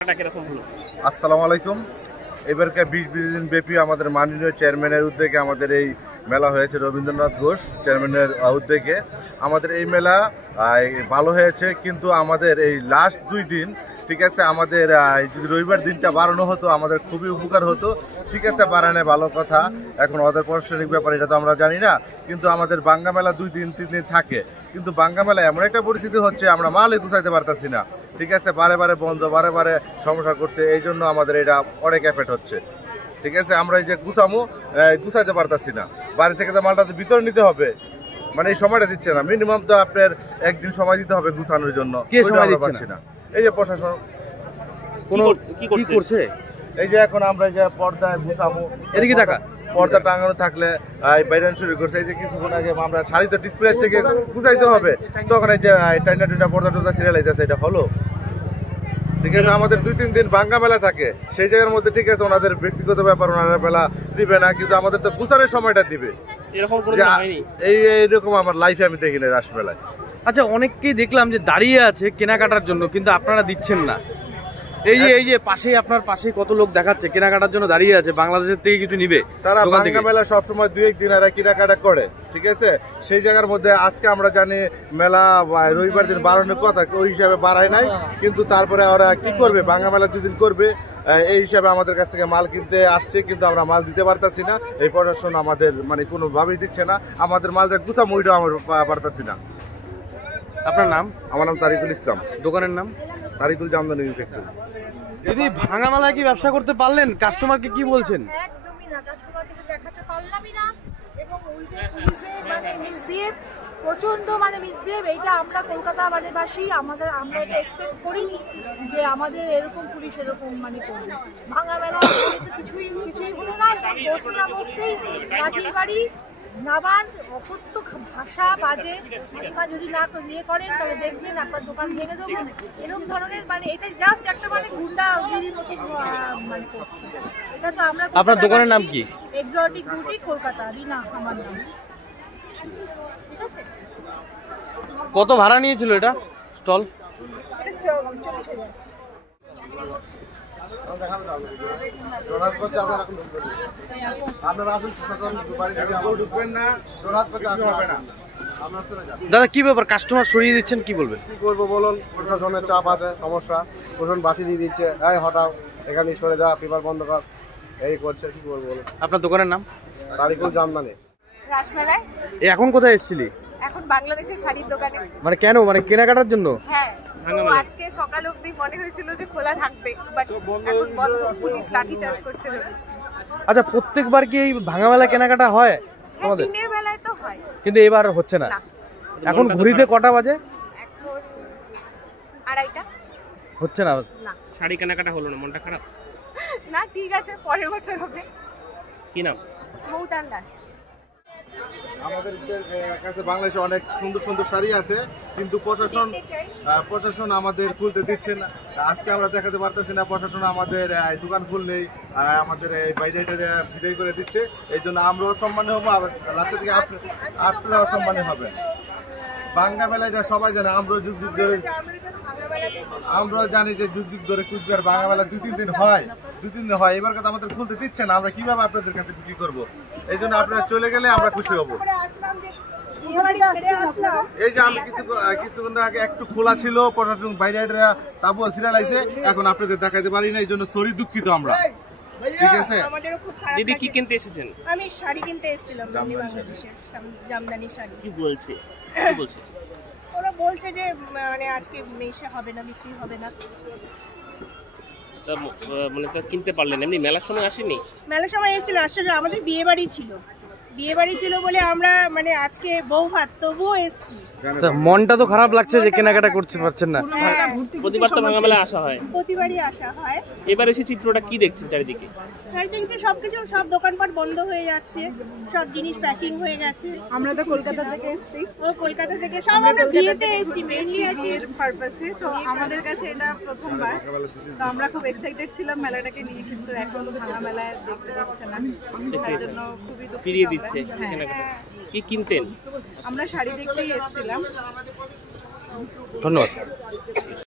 আসসালামু আলাইকুম। এবারকে 20 দিন ব্যাপী আমাদের মাননীয় চেয়ারম্যানের উদ্যোগে আমাদের এই মেলা হয়েছে। রবীন্দ্রনাথ ঘোষ চেয়ারম্যানের উদ্যোগে আমাদের এই মেলা ভালো হয়েছে, কিন্তু আমাদের এই লাস্ট 2 দিন ঠিক আছে, আমাদের যদি রবিবার দিনটা বাড়ানো হতো আমাদের খুবই উপকার হতো। ঠিক আছে, বাড়ানো ভালো কথা, এখন ওদের প্রশাসনিক ব্যাপার এটা তো আমরা জানি না, কিন্তু আমাদের বাঙ্গা মেলা 2 দিন 3 দিন থাকে, কিন্তু বাঙ্গা মেলা এমন একটা পরিস্থিতি হচ্ছে আমরা মালই গুছাইতে পারতেছি না। ঠিক আছে, বারে বারে বন্ধ, বারে বারে সমস্যা করতে, এই জন্য আমাদের এটা অনেক এফেক্ট হচ্ছে। ঠিক আছে, আমরা এই যে গুছাইতে পারতেছি না, বাড়ি থেকে তো মালটা ভিতরে নিতে হবে, মানে এই সময়টা দিচ্ছে না। মিনিমাম তো আপনার একদিন সময় দিতে হবে গুছানোর জন্য, পাচ্ছি না। এই যে প্রশাসন কি করছে, এই যে এখন আমরা যে পর্দায় গুছাবো, এদিকে টাকা পর্দা টাঙানো থাকলে বাইরে শুরু করছে। এই যে কিছুক্ষণ আগে আমরা শাড়ি তো ডিসপ্লে থেকে গুছাইতে হবে, তখন এই যে টাইনা পর্দা টর্দা সিরিয়ালাইজ আছে, এটা হলো। ঠিক আছে, আমাদের 2-3 দিন বাঙ্গা মেলা থাকে, সেই জায়গার মধ্যে ঠিক আছে ওনাদের ব্যক্তিগত ব্যাপার, ওনারা মেলা দিবে না, কিন্তু আমাদের তো গুছানোর সময়টা দিবে। এইরকম আমার লাইফে আমি দেখি না রাস মেলায়। আচ্ছা, অনেককেই দেখলাম যে দাঁড়িয়ে আছে কেনাকাটার জন্য, কিন্তু আপনারা দিচ্ছেন না। এই যে পাশে, আপনার পাশে কত লোক দেখাচ্ছে কেনাকাটার জন্য দাঁড়িয়ে আছে, বাংলাদেশের থেকে কিছু নিবে। তারা বাঙ্গা মেলা সবসময় 2-1 দিন এরা কেনাকাটা করে। ঠিক আছে, সেই জায়গার মধ্যে আজকে আমরা জানি মেলা রবিবার দিন বাড়ানোর কথা, ওই হিসাবে বাড়ায় নাই, কিন্তু তারপরে ওরা কি করবে, বাঙ্গা মেলা 2 দিন করবে এই হিসাবে আমাদের কাছ থেকে মাল কিনতে আসছে, কিন্তু আমরা মাল দিতে পারতাছি না। এই প্রশাসন আমাদের মানে কোনোভাবেই দিচ্ছে না, আমাদের মাল যা গুছা মুইটাও আমরা পারতাছি না। আপনার নাম? আমার নাম তারিকুল ইসলাম। দোকানের নাম? তারিকুল জামদানি ফ্যাক্টরি। দিদি, ভাঙা মেলায় কি ব্যবসা করতে পারলেন? কাস্টমারকে কি বলছেন? একদমই না, কাস্টমারকে দেখাতে পারলামই না, এবং উল্টে পুলিশে মানে মিসবিহেভ, প্রচন্ড মানে মিসবিহেভ। এইটা আমরা কলকাতা মানে বাসী, আমরা এটা এক্সপেক্ট করিনি যে আমাদের এরকম পুলিশ এরকম মানে করবে। ভাঙা মেলা কিছুই হলো না, বসতে না বসতেই লাঠির বাড়ি, নাবান, অকথ্য ভাষা, বাজে ভাষা, যদি না নিয়ে করেন তাহলে দেখবেন আপনার দোকান ভেঙে দেবো, এরকম ধরনের মানে এটা জাস্ট একটা মানে গুন্ডাগিরির মতো মানে করছে। এটা তো আমরা। আপনার দোকানের নাম কি? এক্সোটিক বিউটি, কলকাতা, রিনা আমার নাম। ঠিক আছে, কত ভাড়া নিয়েছিল এটা স্টল? এটা 40,000। দাদা, কি ব্যাপার, কাস্টমার সরিয়ে দিচ্ছেন, কি বলবেন? কি করবো বলুন, প্রশাসনের চাপ আছে, সমস্যা, প্রশাসন বাসি দিয়ে দিচ্ছে, এই হটাও, এখানে সরে যা, পেপার বন্ধ কর, এই করছে, কি করবো বলুন। আপনার দোকানের নাম? তারিকুল জামদানি। রাসমেলায় এখন কোথায় এসেছিলি? এখন বাংলাদেশের শাড়ির দোকানে। মানে কেন, মানে কেনাকাটার জন্য? হ্যাঁ, তো আজকে সকাল অবধি মনে হয়েছিল যে খোলা থাকবে, বাট এখন বন্ধ, পুলিশ লাঠি চার্জ করছে। আচ্ছা, প্রত্যেকবার কি এই ভাঙা মেলা কেনাকাটা হয় তোমাদের? দিনের বেলায় তো হয়, কিন্তু এবার হচ্ছে না। এখন ঘড়িতে কটা বাজে? এখন 2:30। হচ্ছে না। শাড়ি কেনাকাটা হলো না, মনটা খারাপ? না, ঠিক আছে, পরের বছর হবে। কি নাম? মৌতান দাস। আমাদের কাছে বাংলাদেশে অনেক সুন্দর সুন্দর শাড়ি আছে, কিন্তু প্রশাসন আমাদের খুলতে দিচ্ছে না। আজকে আমরা দেখাতে পারতেছি না, প্রশাসন আমাদের দোকান খুললেই আমাদের বাইরে বিদায় করে দিচ্ছে। এই জন্য আমরা অসম্মানী হবো, আর লাস্টের দিকে আপনারা অসম্মানী হবেন। বাঙ্গা মেলায় এটা সবাই জানে, আমরা যুগ ধরে আমরা জানি যে যুগ ধরে কুচবিহার বাঙ্গা মেলা 2-3 দিন হয়, 2-3 দিন হয়। এবার কথা আমাদের খুলতে দিচ্ছে না, আমরা কিভাবে আপনাদের কাছে বিক্রি করবো? এই জন্য আপনারা চলে গেলে আমরা খুশি হব। এই যে আমি কিছুক্ষণ আগে একটু খোলা ছিল, প্রশাসন বাইরে তাবু সিরিয়ালাইছে, এখন আপনাদের দেখাইতে পারি না, এই জন্য সরি, দুঃখিত আমরা। ঠিক আছে দিদি, কি কিনতে এসেছেন? আমি শাড়ি কিনতে এসেছিলাম বাংলাদেশে, জামদানি শাড়ি। কি বলছে? ওরা বলছে যে মানে আজকে মেশে হবে না, বিক্রি হবে না। মানে তো কিনতে পারলেন, এমনি মেলার সময় আসেনি? মেলার সময় এসেছিল, আসলে আমাদের বিয়ে বাড়ি ছিল বলে আমরা মানে আজকে বউ ভাত তবুও এসেছি। মনটা তো খারাপ লাগছে যে কেনাকাটা করতে পারছেন না। প্রতিবার তো ভাঙা মেলা আসা হয়, প্রতিবারই আসা হয়। এবার এসে চিত্রটা কি দেখছেন চারিদিকে? সবকিছু, সব দোকানপাট বন্ধ হয়ে যাচ্ছে, সব জিনিস প্যাকিং হয়ে গেছে। আমরা তো কলকাতা থেকে এসেছি। কলকাতা থেকে সব আমরা বিয়েতে এসেছি মেইনলি আর কি পারপাসে, তো আমাদের কাছে এটা প্রথমবার, তো আমরা খুব এক্সাইটেড ছিলাম মেলাটাকে নিয়ে, কিন্তু এখন ভাঙা মেলায় দেখতে পাচ্ছে না, তার জন্য খুবই ফিরিয়ে দিচ্ছে কেনাকাটা। কি কিনতেন? আমরা শাড়ি দেখতেই এসেছিলাম। ধন্যবাদ।